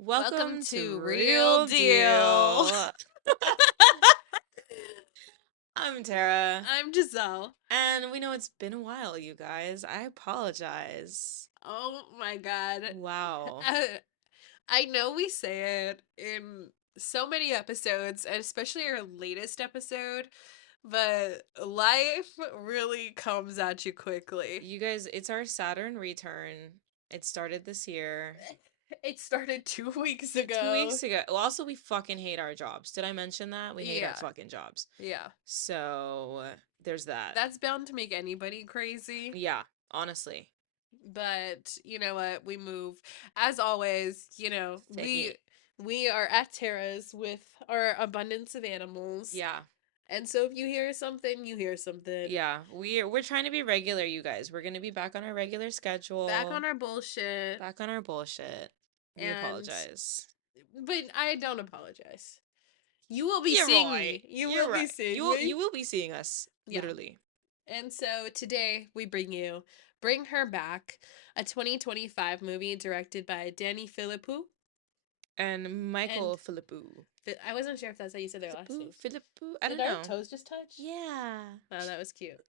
Welcome to Real Real Deal. Deal. I'm Tara, I'm Giselle. and we know it's been a while, you guys. I apologize. Oh my god. Wow. I know we say it in so many episodes, and especially our latest episode, but life really comes at you quickly. You guys, it's our Saturn return. It started this year. It started 2 weeks 2 weeks ago. ago. Well, also, we fucking hate our jobs. Did I mention that? We hate our Yeah, fucking jobs. yeah. So, there's that. That's bound to make anybody crazy. Yeah, honestly. But you know what? We move. As always, Take me. we are at Terra's with our abundance of animals. Yeah. And so if you hear something, you hear something. Yeah, we're trying to be regular, you guys. We're gonna be back on our regular Back schedule. on our bullshit. Back on our bullshit. We And apologize. but I don't apologize. You will be You're seeing right. me. You You're will be right. seeing me. You will be seeing us Yeah. literally. And so today we Bring Her Back, a 2025 movie directed by Danny Philippou. And And Michael Philippou. I wasn't sure if that's how you said their last name. Philippou. I Did don't our know. toes just touch? Yeah. Oh, that was cute.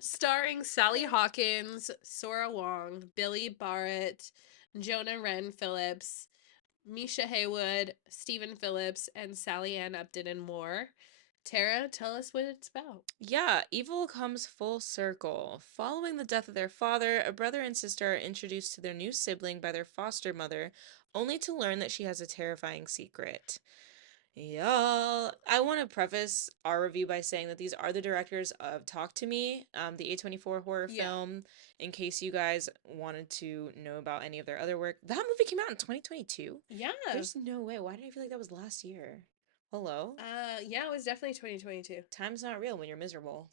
Starring Sally Hawkins, Sora Wong, Billy Barrett, Jonah Wren Phillips, Misha Haywood, Stephen Phillips, and Sally Ann Upton and more. Tara, tell us what it's about. Yeah, evil comes full circle. Following the death of their father, a brother and sister are introduced to their new sibling by their foster mother, only to learn that she has a terrifying secret. Y'all, I want to preface our review by saying that these are the directors of Talk to Me, the A24 horror Yeah. film, in case you guys wanted to know about any of their other work. That movie came out in 2022? Yeah. There's no way. Why did I feel like that was last year? Hello? Yeah, it was definitely 2022. Time's not real when you're miserable.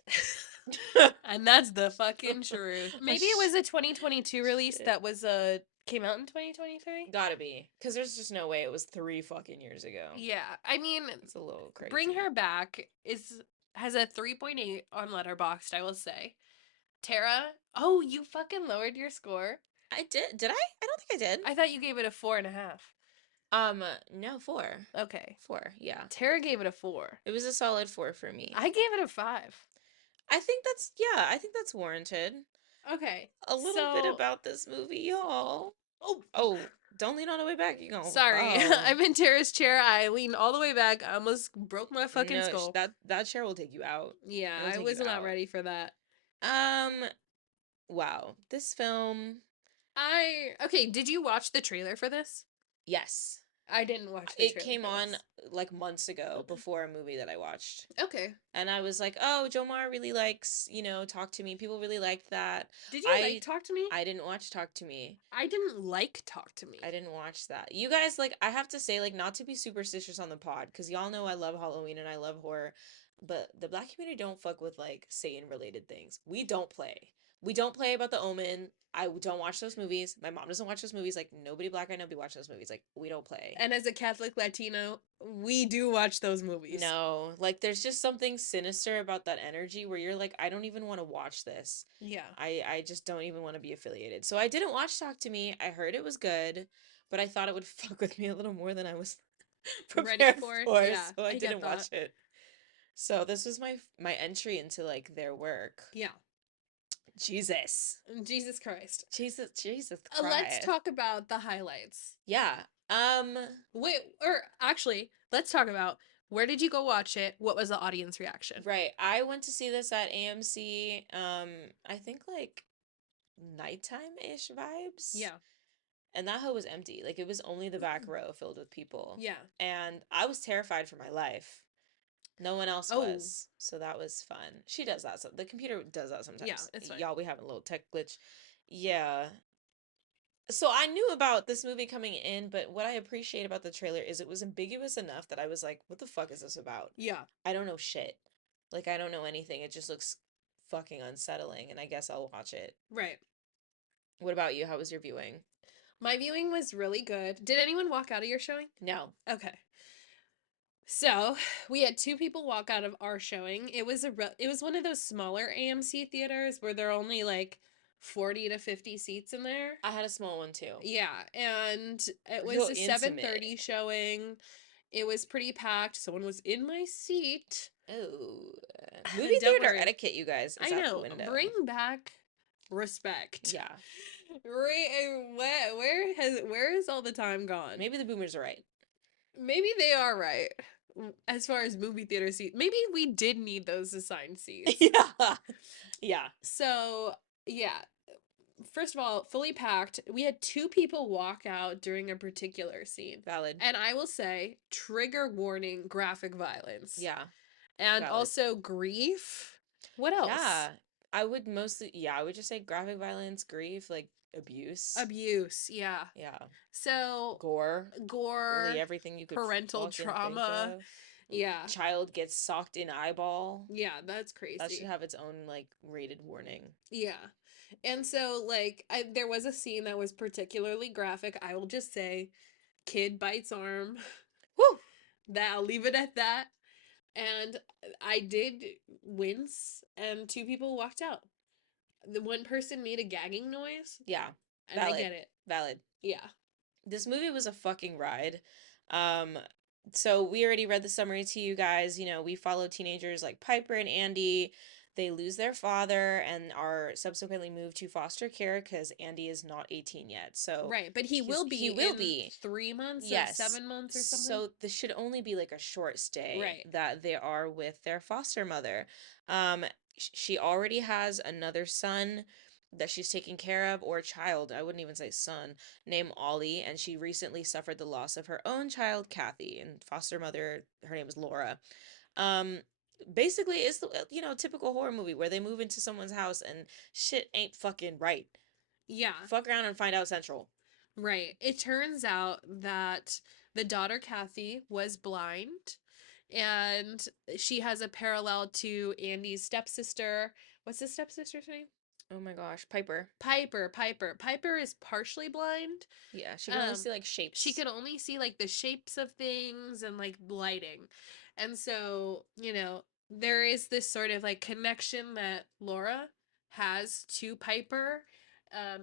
And that's the fucking truth. Maybe it was a 2022 release Shit. that was came out in 2023. Gotta be. Because there's just no way it was 3 fucking years ago. Yeah, I mean, It's a little crazy. Bring Her Back has a 3.8 on Letterboxd, I will say. Tara, oh, you fucking lowered your score. I did. Did I? I don't think I did. I thought you gave it a 4.5. No, 4. Okay. 4, yeah. Tara gave it a 4. It was a solid 4 for me. I gave it a 5. I think that's warranted. Okay. A little bit about this movie, y'all. Oh, don't lean all the way back. You gonna Sorry. fall. I'm in Tara's chair. I leaned all the way back. I almost broke my fucking No, skull. that chair will take you out. Yeah, It'll I take was you not out. ready for that. Wow. This film, Okay, did you watch the trailer for this? yes. I didn't watch the It trailer came for on this. like months ago before a movie that I watched. Okay. And I was like, oh, Jomar really likes, Talk to Me. People really liked that. Did you like Talk to Me? I didn't watch Talk to Me. I didn't like Talk to Me. I didn't watch that. You guys, like, I have to say, like, not to be superstitious on the pod, because y'all know I love Halloween and I love horror, but the black community don't fuck with, like, Satan-related things. We don't play. We don't play about The Omen. I don't watch those movies. My mom doesn't watch those movies. Like, nobody black I know be watching those movies. Like, we don't play. And as a Catholic Latino, we do watch those movies. No, like, there's just something sinister about that energy where you're like, I don't even want to watch this. Yeah. I just don't even want to be affiliated. So I didn't watch Talk to Me. I heard it was good, but I thought it would fuck with me a little more than I was Ready prepared for? for, Yeah, so I I get didn't that. watch it. So this was my entry into like their work. Yeah. Jesus. Jesus Christ. Jesus Let's Christ. talk about the highlights. Yeah. Wait, or actually, let's talk about where did you go watch it? What was the audience reaction? Right. I went to see this at AMC. I think like nighttime-ish vibes. Yeah. And that hoe was empty. Like it was only the back row filled with people. Yeah. And I was terrified for my life. No one else was. So that was fun. She does that. So the computer does that sometimes. Yeah, it's fine. Y'all, we have a little tech glitch. Yeah. So I knew about this movie coming in, but what I appreciate about the trailer is it was ambiguous enough that I was like, what the fuck is this about? Yeah. I don't know shit. Like I don't know anything. It just looks fucking unsettling, and I guess I'll watch it. Right. What about you? How was your viewing? My viewing was really good. Did anyone walk out of your showing? No. Okay. So we had 2 people walk out of our showing. It was one of those smaller AMC theaters where there are only like 40 to 50 seats in there. I had a small one too. Yeah, and it was Real a 7:30 intimate. showing. It was pretty packed. Someone was in my seat. Oh, movie Don't theater worry. etiquette, you guys, is I out the know. Bring window. back respect. Yeah, Where is all the time gone? maybe the boomers are right. Maybe they are right. As far as movie theater seats, maybe we did need those assigned seats. Yeah, yeah, So, yeah, first of all, fully packed. We had two people walk out during a particular scene. valid. And I will say, trigger warning, graphic violence. Yeah, And valid. also grief. What else? Yeah, I would mostly, yeah, I would just say graphic violence, grief, like abuse. Abuse, yeah. Yeah, So, gore, really gore, everything you could parental fucking think trauma. of. Yeah. Child gets socked in eyeball. Yeah, that's That should crazy. have its own like rated warning. Yeah. And so, like, there was a scene that was particularly graphic. I will just say, kid bites arm. Woo! That I'll leave it at that. And I did wince, and two people walked out. The one person made a gagging noise, Yeah, and I valid, get it. valid. Yeah. This movie was a fucking ride. Um, so we already read the summary to you guys. You know, we follow teenagers like Piper and Andy. They lose their father and are subsequently moved to foster care because Andy is not 18 yet. So Right. But he will be he will in be. 3 months or Yes. 7 months or something. So this should only be like a short stay Right. that they are with their foster mother. Um, she already has another son that she's taking care of, or a child, I wouldn't even say son, named Ollie, and she recently suffered the loss of her own child, Kathy, and foster mother, her name is Laura. Um, basically, it's the typical horror movie where they move into someone's house and shit ain't fucking right. Yeah. Fuck around and find out central. Right. It turns out that the daughter, Kathy, was blind, and she has a parallel to Andy's stepsister. What's his stepsister's name? Oh my gosh, Piper. Piper is partially blind. Yeah, she can only Um, see like she shapes. can only see like the shapes of things and like lighting. And so, there is this sort of like connection that Laura has to Piper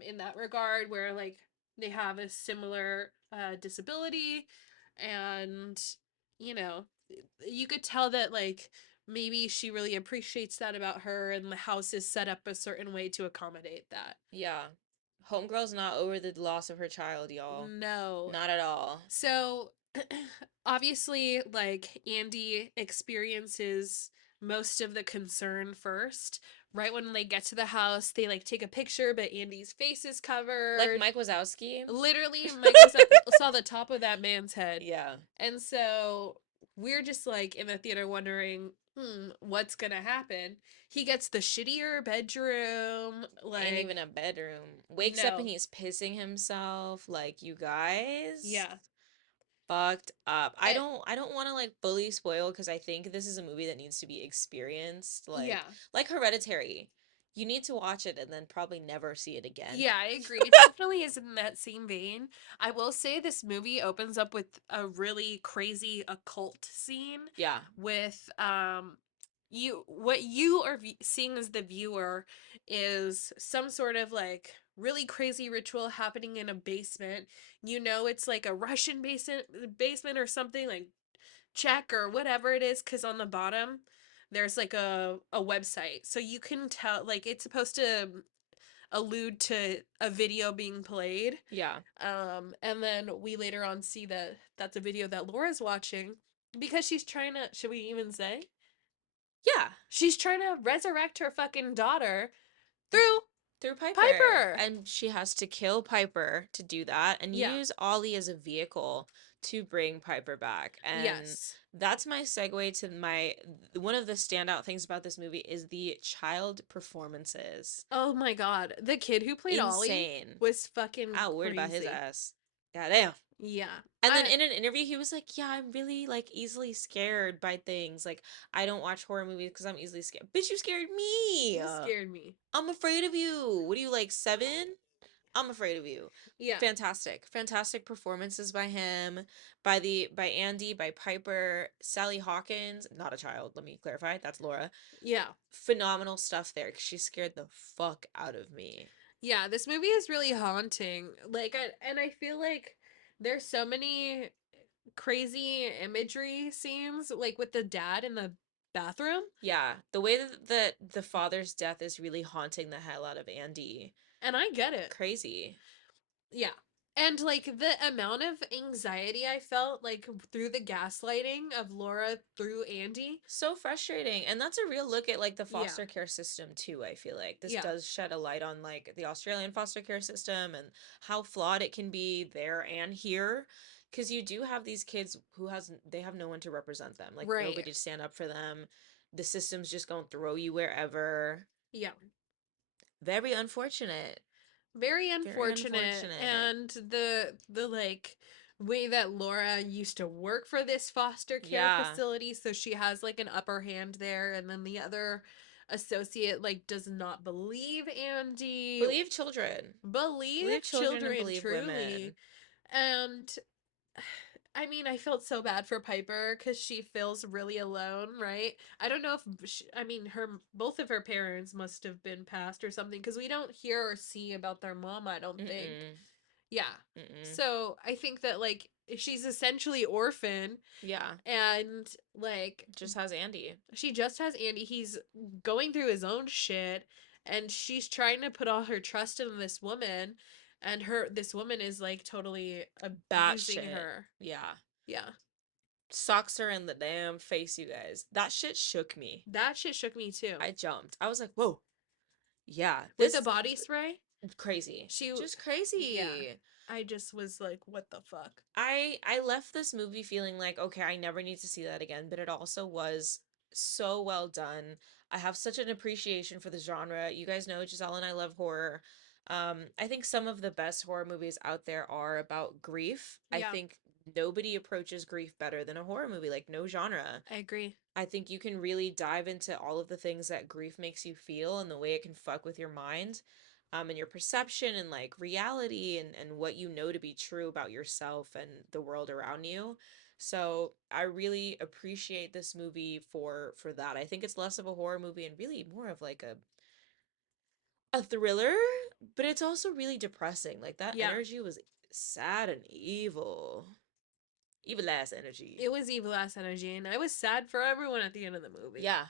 in that regard where like they have a similar disability and you know, you could tell that like maybe she really appreciates that about her and the house is set up a certain way to accommodate that. Yeah. Homegirl's not over the loss of her child, y'all. No. Not at all. So obviously, like Andy experiences most of the concern first. Right when they get to the house, they like take a picture, but Andy's face is Like covered. Mike Wazowski. Literally, Mike was saw the top of that man's head. Yeah. And so we're just like in the theater wondering, what's gonna happen? He gets the shittier bedroom, Ain't like even a bedroom. Wakes up and no. he's pissing himself. Like, you guys, Yeah. fucked up. I It, don't I don't want to like fully spoil because I think this is a movie that needs to be experienced. yeah. Like Hereditary. You need to watch it and then probably never see it again. Yeah, I agree. It definitely is in that same vein. I will say this movie opens up with a really crazy occult scene Yeah. with what you are seeing as the viewer is some sort of like really crazy ritual happening in a basement. It's like a Russian basement or something like Czech or whatever it is cuz on the bottom there's like a website. So you can tell like it's supposed to allude to a video being played. Yeah. And then we later on see that that's a video that Laura's watching because she's trying to, should we even say? Yeah. She's trying to resurrect her fucking daughter through Through Piper. Piper. And she has to kill Piper to do that and Yeah. use Ollie as a vehicle to bring Piper back. And Yes. that's my segue to my one of the standout things about this movie is the child performances. Oh my god. The kid who played Ollie Insane. was fucking How weird about his crazy. ass. Goddamn. Yeah. And then in an interview, he was like, "Yeah, I'm really like easily scared by things. Like, I don't watch horror movies because I'm easily scared. Bitch, you scared me. You scared me. I'm afraid of you. What are you like 7? I'm afraid of you." Yeah. Fantastic, fantastic performances by him, by Andy, by Piper, Sally Hawkins. Not a child. Let me clarify. That's Laura. Yeah. Phenomenal stuff there. 'Cause she scared the fuck out of me. Yeah, this movie is really haunting. And I feel like there's so many crazy imagery scenes, like with the dad in the bathroom. Yeah, the way that the father's death is really haunting the hell out of Andy. And I get it. Crazy. Yeah. And like the amount of anxiety I felt like through the gaslighting of Laura through Andy. So frustrating. And that's a real look at like the Yeah. foster care system too, I feel like. This Yeah. does shed a light on like the Australian foster care system and how flawed it can be there and here. Cause you do have these kids who has they have no one to represent them. Like Right. nobody to stand up for them. The system's just gonna throw you wherever. Yeah. Very unfortunate. Very Very unfortunate. unfortunate. And the like way that Laura used to work for this foster care Yeah. facility, so she has like an upper hand there, and then the other associate like does not believe Andy, Believe children. Believe believe children and children believe truly. women. And I mean, I felt so bad for Piper because she feels really alone, right? I don't know if I mean, her both of her parents must have been passed or something because we don't hear or see about their mom. I don't think. Mm-mm. Yeah. Mm-mm. So I think that like she's essentially orphan, Yeah. and like Just has Andy. she just has Andy. He's going through his own shit, and she's trying to put all her trust in this woman, and this woman is like totally abusing Batshit. her. Yeah. Yeah. Socks her in the damn face, you guys. That shit shook me. That shit shook me too. I jumped. I was like, whoa. Yeah. With the body spray, Crazy. she, Just yeah. crazy. I just was like, what the fuck? I left this movie feeling like, okay, I never need to see that again, but it also was so well done. I have such an appreciation for the genre. You guys know Giselle and I love horror. I think some of the best horror movies out there are about grief. I Yeah, think nobody approaches grief better than a horror movie, like no genre. I agree. I think you can really dive into all of the things that grief makes you feel and the way it can fuck with your mind, and your perception and like reality and what you know to be true about yourself and the world around you. So I really appreciate this movie for that. I think it's less of a horror movie and really more of like a thriller, but it's also really depressing. Like that Yeah, energy was sad and evil. Evil ass energy. it was evil ass energy, and I was sad for everyone at the end of the movie. Yeah.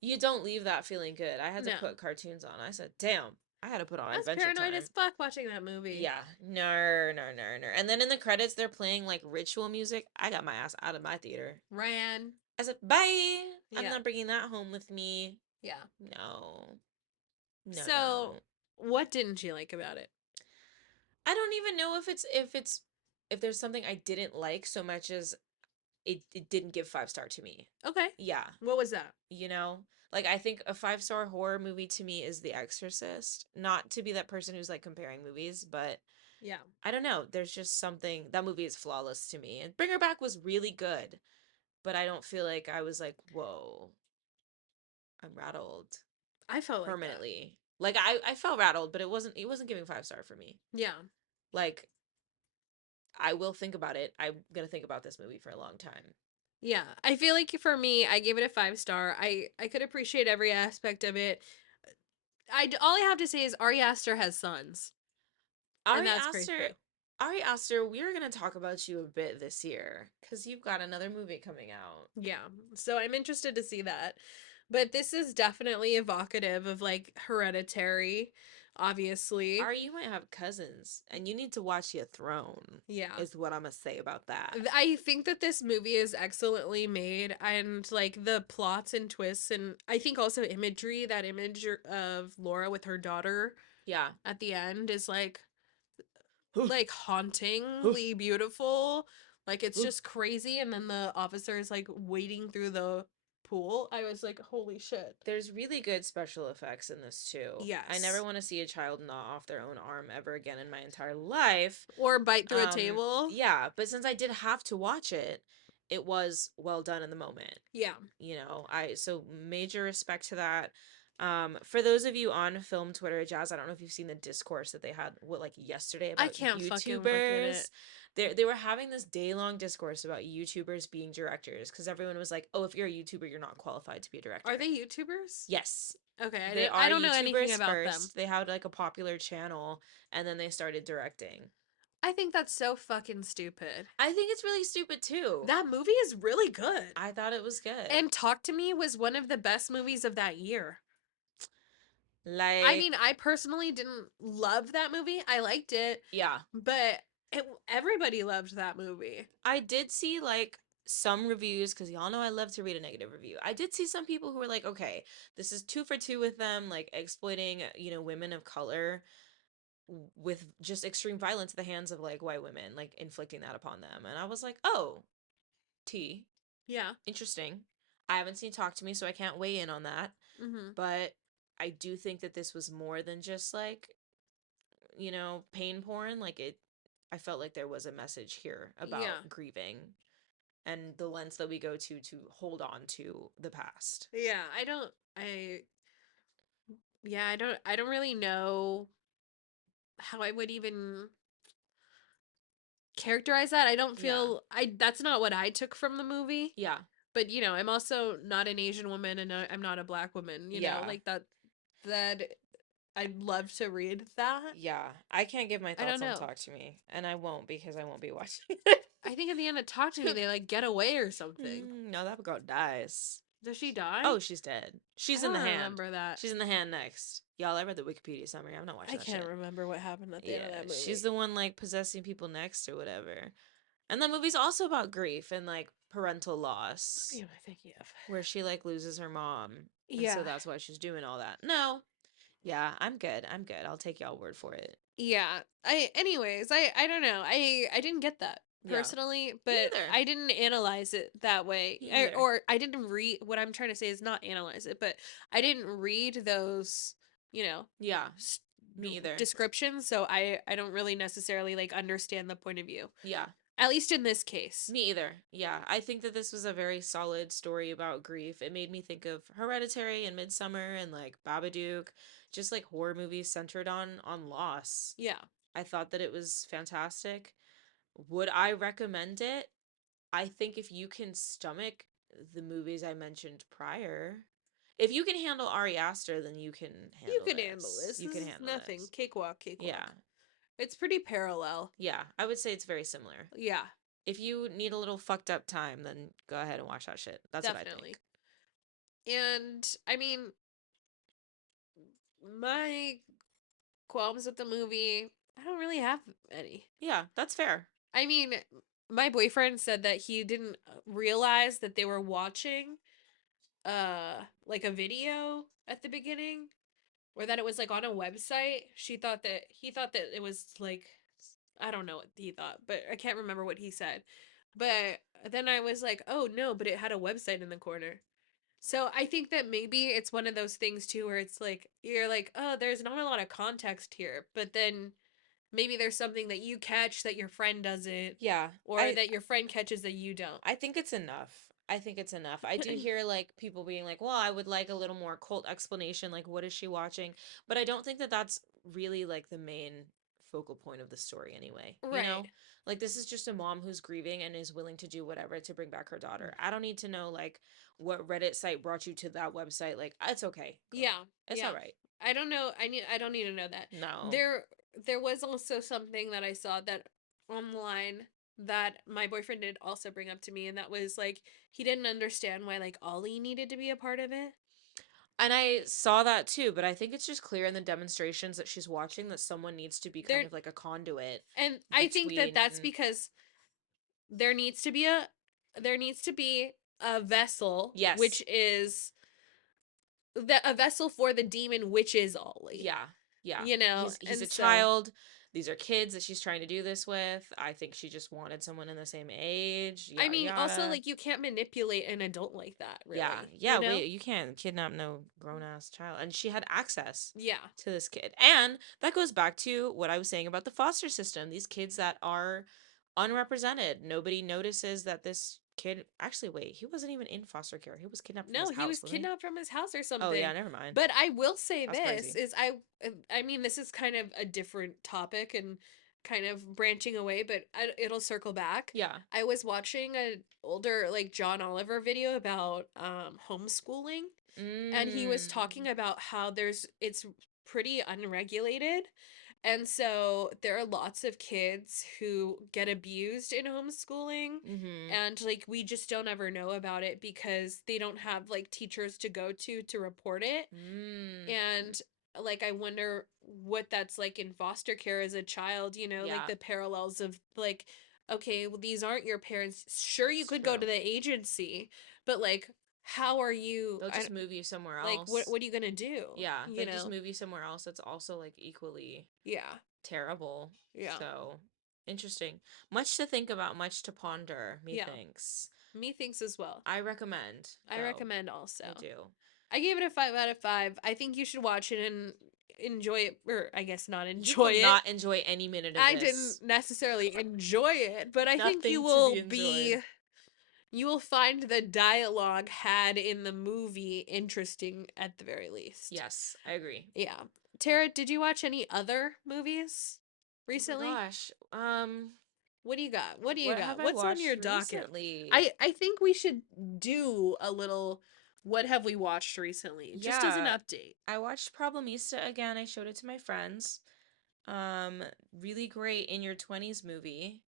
You don't leave that feeling good. I had to No, put cartoons on. I said, damn, I had to put on I was Adventure paranoid Time. as fuck watching that movie. Yeah. No, no, no, no. And then in the credits, they're playing like ritual music. I got my ass out of my theater. Ran. I said, bye. I'm Yeah, not bringing that home with me. yeah. No. No, So, no. what didn't you like about it? I don't even know if there's something I didn't like so much as it didn't give 5 star to me. Okay, Yeah. what was that? You know? Like I think a 5 star horror movie to me is The Exorcist. Not to be that person who's like comparing movies, but Yeah, I don't know. There's just something that movie is flawless to me. And Bring Her Back was really good, but I don't feel like I was like, whoa, I'm rattled I felt like that. permanently. Like I felt rattled, but it wasn't giving 5 star for me. Yeah, Like I will think about it. I'm gonna think about this movie for a long time. yeah. I feel like for me, I gave it a 5 star. I could appreciate every aspect of it. All I have to say is Ari Aster has sons, and Ari that's Aster, crazy. Ari Aster, we're gonna talk about you a bit this year because you've got another movie coming out. Yeah, so I'm interested to see that. But this is definitely evocative of like Hereditary, obviously. Ari, you might have cousins, and you need to watch your throne. Yeah. Is what I'm gonna say about that. I think that this movie is excellently made, and like the plots and twists, and I think also imagery, that image of Laura with her daughter Yeah. at the end is Oof, like oof, hauntingly beautiful. Like it's oof. just crazy, and then the officer is like wading through the pool. I was like, holy shit. There's really good special effects in this too. I never Yes. want to see a child gnaw off their own arm ever again in my entire life. Or bite through a table. Yeah, but since I did have to watch it, it was well done in the moment. Yeah. I so major respect to that. For those of you on film Twitter, Jazz, I don't know if you've seen the discourse that they had like yesterday I about can't fucking look at YouTubers it. They were having this day-long discourse about YouTubers being directors because everyone was like, "Oh, if you're a YouTuber, you're not qualified to be a Are director." they YouTubers? Yes. Okay, They I are don't know anything YouTubers about them. first. They had like a popular channel and then they started directing. I think that's so fucking stupid. I think it's really stupid too. That movie is really good. I thought it was good. And Talk to Me was one of the best movies of that year. I Like, mean, I personally didn't love that movie. I liked it, yeah. but everybody loved that movie. I did see like some reviews because y'all know I love to read a negative review. I did see some people who were like, okay, this is two for two with them, like exploiting, women of color with just extreme violence at the hands of like white women, like inflicting that upon them. And I was like, oh, T, Yeah. interesting. I haven't seen Talk to Me, so I can't weigh in on that. Mm-hmm. But I do think that this was more than just like, pain porn. Like I felt like there was a message here Yeah. about grieving and the lens that we go to hold on to the past. Yeah. I don't really know how I would even characterize that. I don't Yeah. feel that's not what I took from the movie. Yeah. But I'm also not an Asian woman and I'm not a black woman, Yeah. like that I'd love to read that. Yeah. I can't give my I don't thoughts on know. Talk to Me, and I won't because I won't be watching it. I think at the end of Talk to Me they like get away or something. No, that girl dies. Does she die? Oh, she's dead. I She's in don't the hand. remember that. She's in the hand next. Y'all, I read the Wikipedia summary. I'm not watching I that can't shit. remember what happened at the end Yeah, of that movie. she's the one like possessing people next or whatever. And that movie's also about grief and like parental loss, What am I thinking of? where she like loses her mom. And so Yeah. that's why she's doing all that. No. Yeah, I'm good. I'm good. I'll take y'all word for it. Yeah. I don't know. I didn't get that Yeah. personally, Me but either. I didn't analyze it that way. Me either. Or I didn't read what I'm trying to say is not analyze it, but I didn't read those, Yeah. s- Me either. descriptions, so I don't really necessarily like understand the point of view. Yeah. At least in this case. Me either. Yeah. I think that this was a very solid story about grief. It made me think of Hereditary and Midsummer and like Babadook, just like horror movies centered on loss. Yeah. I thought that it was fantastic. Would I recommend it? I think if you can stomach the movies I mentioned prior, if you can handle Ari Aster, then you can You handle could handle this. this. You This can is handle nothing. this. Cakewalk, cakewalk. Yeah. It's pretty parallel. Yeah. I would say it's very similar. Yeah. If you need a little fucked up time, then go ahead and watch that shit. That's what I Definitely. think. And I mean, my qualms with the movie, I don't really have any. Yeah, that's fair. I mean, my boyfriend said that he didn't realize that they were watching like a video at the beginning or that it was like on a website. He thought that it was like I don't know what he thought, but I can't remember what he said. But then I was like, "Oh no, but it had a website in the corner." So I think that maybe it's one of those things too where it's like you're like, "Oh, there's not a lot of context here." But then maybe there's something that you catch that your friend doesn't Yeah. or that your friend catches that you don't. I think it's enough. I think it's enough. I do hear like people being like, "Well, I would like a little more cult explanation like what is she watching?" But I don't think that that's really like the main focal point of the story anyway. You know? Right. Like this is just a mom who's grieving and is willing to do whatever to bring back her daughter. I don't need to know like what Reddit site brought you to that website. Like it's okay. Girl. Yeah. It's Yeah. all right. I don't know. I don't need to know that. No. There was also something that I saw that online that my boyfriend did also bring up to me, and that was like he didn't understand why like Ollie needed to be a part of it. And I saw that too, but I think it's just clear in the demonstrations that she's watching that someone needs to be kind There of like a conduit and I think that between. that's because there needs to be a there needs to be a vessel, Yes. which is a vessel for the demon, which is Ollie. Yeah. Yeah. He's And a so child. These are kids that she's trying to do this with. I think she just wanted someone in the same age. I Yada mean, also yada. like you can't manipulate an adult like that, Yeah. really. Yeah, wait, you can't kidnap no grown ass child. And she had access Yeah. to this kid. And that goes back to what I was saying about the foster system. These kids that are unrepresented. Nobody notices that this kid actually wait, he wasn't even in foster care. He was kidnapped from No, his he was house, wasn't he? kidnapped from his house or Oh yeah, something. never mind. But I will say That's this crazy. is I mean this is kind of a different topic and kind of branching away, but it'll circle back. Yeah. I was watching an older like John Oliver video about homeschooling, and he was talking Mm. about how it's pretty unregulated, and so there are lots of kids who get abused in homeschooling, Mm-hmm. and like we just don't ever know about it because they don't have like teachers to go to report it. Mm. And like I wonder what that's like in foster care as a child, like Yeah, the parallels of like, okay, well these aren't your parents. Sure, you it's could go to true. the agency, but like how are you They'll just move you somewhere like else. what are you going to do, Yeah, you they just know? move you somewhere else that's also like equally Yeah. terrible. Yeah. So interesting. Much to think about, much to ponder, Yeah. methinks. Methinks as well. I recommend, I though. recommend also. I do. I gave it a 5 out of 5. I think you should watch it and enjoy it, or I guess not You enjoy will it. not enjoy any minute of I didn't this. necessarily enjoy it, but I think Nothing to be enjoyed. you will find the dialogue had in the movie interesting at the very least. Yes, I agree. Yeah. Tara, did you watch any other movies Oh my recently? gosh. What do you got? What do you What have got? I What's on your watched docket? recently? I think we should do a little what have we watched recently, just as an Yeah, update. I watched Problemista again. I showed it to my friends. Um, really great in your 20s movie.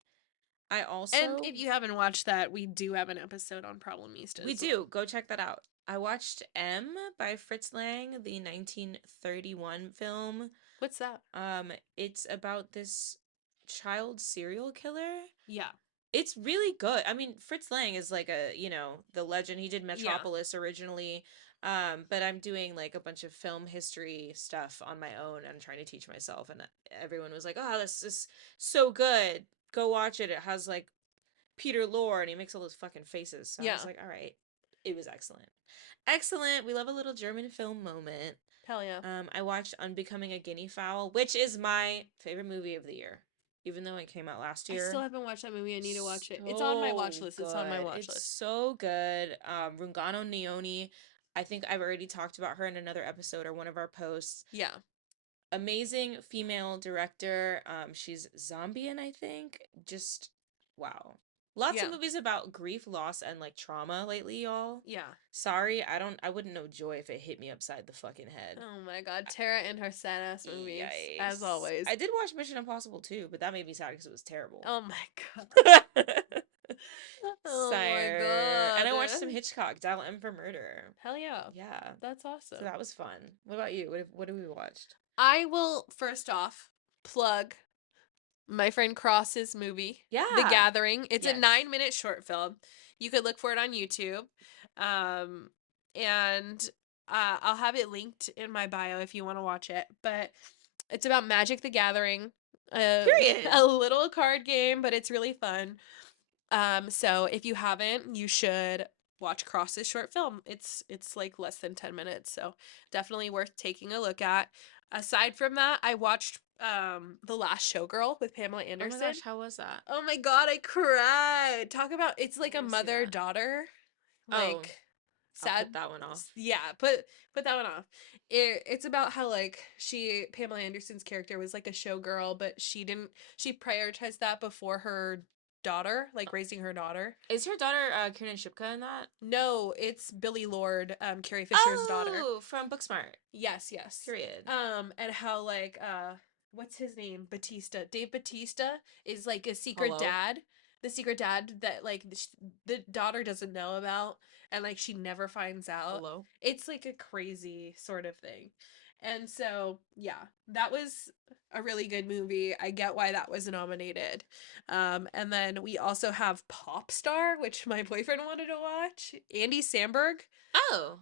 I And also if you haven't watched that, we do have an episode on Problemista we as well. do go check that out. I watched M by Fritz Lang, the 1931 film. What's that? It's about this child serial killer. Yeah. It's really good. I mean, Fritz Lang is like the legend. He did Yeah. Metropolis originally. But I'm doing like a bunch of film history stuff on my own and trying to teach myself. And everyone was like, "Oh, this is so good. Go watch it. It has like Peter Lorre and he makes all those fucking faces." So I was Yeah. like, "All right." It was excellent. Excellent. We love a little German film moment. Hell yeah. I watched Unbecoming a Guinea Fowl, which is my favorite movie of the year, even though it came out last I still year. haven't watched that movie. I need to watch it. It's on my watch So list. It's on my good. watch It's list. so good. Rungano Neoni, I think I've already talked about her in another episode or one of our posts. Yeah. Amazing female director. She's Zambian, I think. Just wow. Lots of Yeah. movies about grief, loss, and like trauma lately, y'all. Yeah. Sorry, I wouldn't know joy if it hit me upside the fucking head. Oh my god. Tara and her sad ass movies. As Yikes. always. I did watch Mission Impossible too, but that made me sad because it was terrible. Oh my god. Oh my Sire. And I god. watched some Hitchcock, Dial M for Murder. Hell yeah. Yeah. That's So awesome. that was fun. What about you? What have we watched? I will first off plug my friend Cross's movie, The Yeah. Gathering. It's a Yes. 9-minute short film. You could look for it on YouTube. And I'll have it linked in my bio if you want to watch it. But it's about Magic the Gathering. Period. A little card game, but it's really fun. So if you haven't, you should watch Cross's short film. It's like less than 10 minutes, so definitely worth taking a look at. Aside from that, I watched The Last Showgirl with Pamela Oh my Anderson. gosh, how was that? Oh my god, I cried. Talk about it's like I a gotta see that. mother-daughter Oh, like I'll sad put that one off. yeah, put that one off. It's about how like Pamela Anderson's character was like a showgirl, but she prioritized that before her daughter, like raising her daughter. Is her daughter Kiernan Shipka in that? No, it's Billy Lord, Carrie Fisher's daughter. Oh, from Booksmart. Yes, yes. Period. And how like what's his name? Batista. Dave Batista is like a secret Hello? dad. The secret dad that like the daughter doesn't know about and like she never finds out. Hello? It's like a crazy sort of thing. And so, yeah, that was a really good movie. I get why that was nominated. And then we also have Pop Star, which my boyfriend wanted to watch. Andy Samberg. Oh,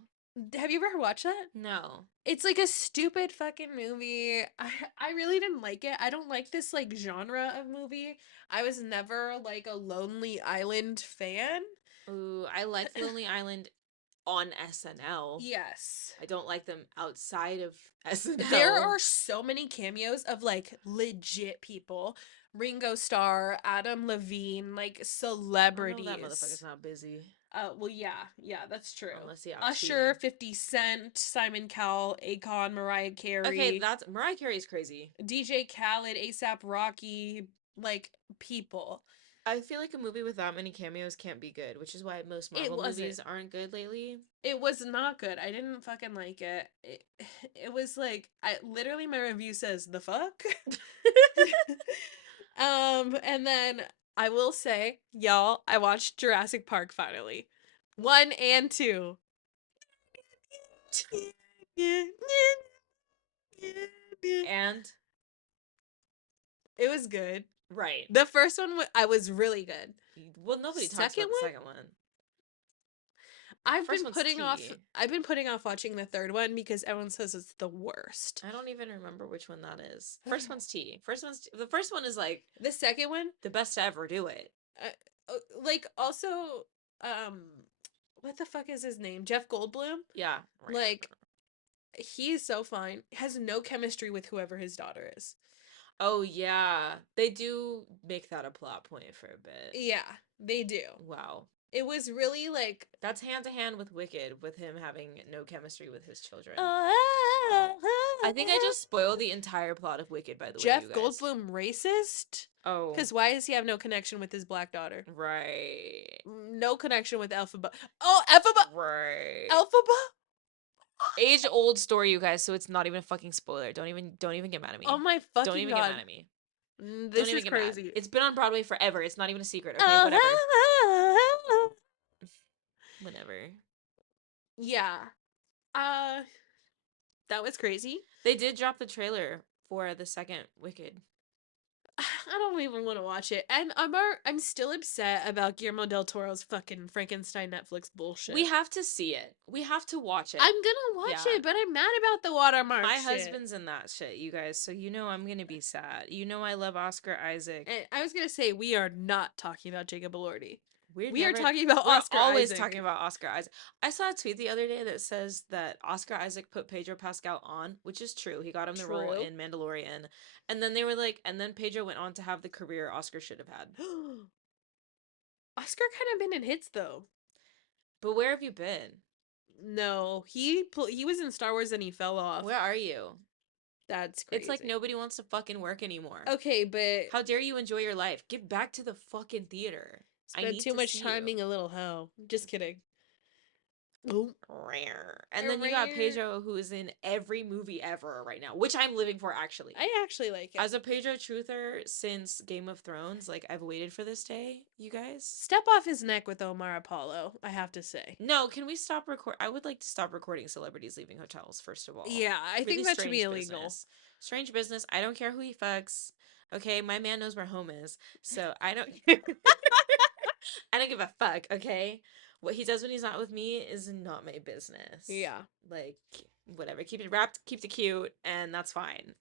Have you ever watched that? no. It's like a stupid fucking movie. I really didn't like it. I don't like this like genre of movie. I was never like a Lonely Island fan. Ooh, I like Lonely Island on SNL. Yes. I don't like them outside of SNL. There are so many cameos of like legit people. Ringo Starr, Adam Levine, like I know that celebrities. motherfucker's not busy. Well, yeah, that's true. Unless he out Usher, cheating. 50 Cent, Simon Cowell, Akon, Mariah Okay, Carey, that's Mariah Carey's crazy. DJ Khaled, ASAP Rocky, like people. I feel like a movie with that many cameos can't be good, which is why most It Marvel wasn't. movies aren't good lately. It was not good. I didn't fucking like it. It was like I literally my review says the fuck. And then I will say, y'all, I watched Jurassic Park finally. 1 and 2. And It was good. right. The first one I was really good. Well, nobody talks Second about the one, second one. I've First been one's putting off T. I've been putting off watching the third one because everyone says it's the worst. I don't even remember which one that is. First one's T. The first one is like The second one, the best to ever do it. like also um what the fuck is his name? Jeff Goldblum? Yeah. Like he's so fine. Has no chemistry with whoever his daughter is. Oh yeah, they do make that a plot point for a bit. Yeah, they do. Wow. It was really like That's hand to hand with Wicked, with him having no chemistry with his children. I think I just spoiled the entire plot of Wicked, by the way, Jeff you guys. Goldblum racist? Oh. Because why does he have no connection with his black daughter? Right. No connection with Elphaba. Oh, Elphaba! Right. Elphaba? Age old story, you guys, so it's not even a fucking spoiler. Don't even get mad at me. Oh my Don't fucking even god. get mad at me. This Don't even is get crazy. mad. It's been on Broadway forever. It's not even a secret, okay? Whatever. Whatever. Yeah. Uh, that was crazy. They did drop the trailer for the second Wicked. I don't even want to watch it. And I'm still upset about Guillermo del Toro's fucking Frankenstein Netflix bullshit. We have to see it. We have to watch it. I'm gonna watch Yeah. it, but I'm mad about the watermark My shit. husband's in that shit, you guys, so you know I'm gonna be sad. You know I love Oscar Isaac. And I was gonna say we are not talking about Jacob Elordi. We are talking about Oscar always Isaac. talking about Oscar Isaac. I saw a tweet the other day that says that Oscar Isaac put Pedro Pascal on, which is true. He got him the role True. in Mandalorian. And then they were like, and then Pedro went on to have the career Oscar should have had. Oscar kind of been in hits though. But where have you been? No, he was in Star Wars and he fell off. Where are you? That's crazy. It's like nobody wants to fucking work anymore. Okay, but how dare you enjoy your life? Get back to the fucking theater. I spent need too much see time you. being a little hoe. Just kidding. Rare. And then you got Pedro, who is in every movie ever right now, which I'm living for actually. I actually like it. As a Pedro truther since Game of Thrones, like I've waited for this day, you guys. Step off his neck with Omar Apollo, I have to say. No, can we stop record? I would like to stop recording celebrities leaving hotels, first of all. Yeah, I think that should be illegal. Business. Strange business. I don't care who he fucks. Okay, my man knows where home is, so I don't I don't give a fuck, okay? What he does when he's not with me is not my business. Yeah. Like, whatever. Keep it wrapped, keep it cute, and that's fine.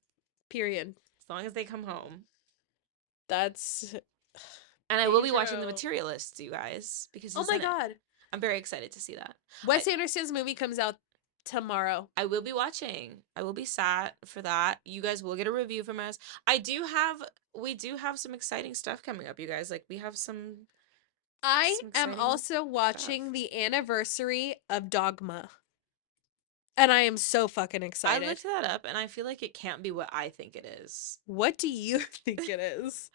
Period. As long as they come home. That's... And I will be watching The Materialists, you guys, because he's oh my in it. god. I'm very excited to see that. Wes Anderson's movie comes out tomorrow. I will be watching. I will be sat for that. You guys will get a review from us. We do have some exciting stuff coming up, you guys. Like, we have some I am also watching the anniversary of Dogma. And I am so fucking excited. I looked that up and I feel like it can't be what I think it is. What do you think it is?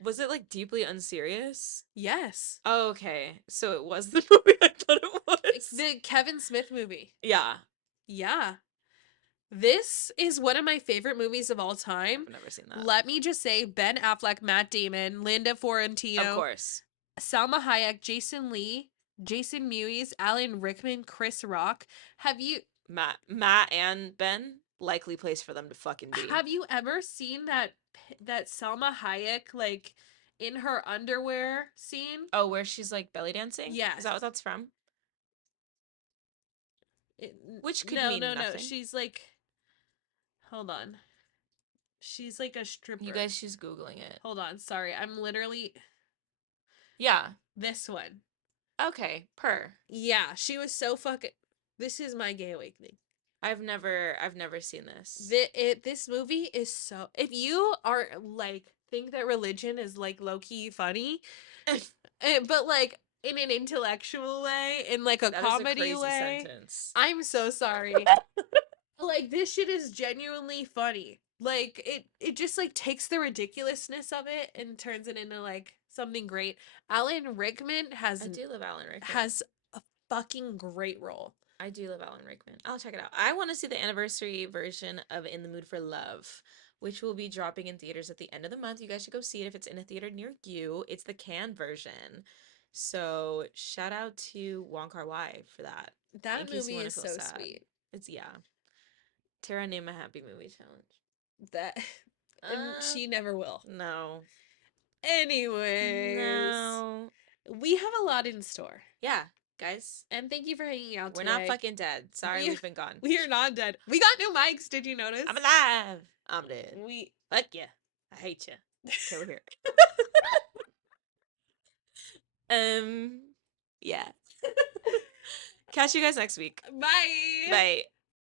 Was it like deeply unserious? Yes. Oh, okay. So it was the movie I thought it was. The Kevin Smith movie. Yeah. Yeah. This is one of my favorite movies of all time. I've never seen that. Let me just say Ben Affleck, Matt Damon, Linda Fiorentino. Of course. Salma Hayek, Jason Lee, Jason Mewes, Alan Rickman, Chris Rock. Have you... Matt and Ben? Likely place for them to fucking be. Have you ever seen that Salma Hayek, like, in her underwear scene? Oh, where she's, like, belly dancing? Yes. Is that what that's from? Which could mean No. nothing. She's, like... Hold on. She's, like, a stripper. You guys, she's Googling it. Hold on. Sorry. I'm literally... Yeah. This one. Okay. Yeah. She was so fucking... This is my gay awakening. I've never seen this. This movie is so... If you are, like, think that religion is, like, low-key funny... but, like, in an intellectual way, in like a That is a comedy crazy way. sentence. I'm so sorry. Like this shit is genuinely funny. Like it just like takes the ridiculousness of it and turns it into like something great. Alan Rickman I do love Alan Rickman. has a fucking great role. I do love Alan Rickman. I'll check it out. I want to see the anniversary version of In the Mood for Love, which will be dropping in theaters at the end of the month. You guys should go see it if it's in a theater near you. It's the canned version. So shout out to Wong Kar Wai for that. In That case you movie want to is feel so sad. sweet. It's yeah. Tara name a happy movie challenge. That and Uh she never will. no. Anyways, No. we have a lot in store. Yeah, guys. And thank you for hanging out We're not today. fucking dead. Sorry We we've been gone. we are not dead. We got new mics, did you notice? I'm alive. I'm dead. We Fuck yeah. I hate you. Okay, we're here. Yeah. Catch you guys next week. Bye. Bye.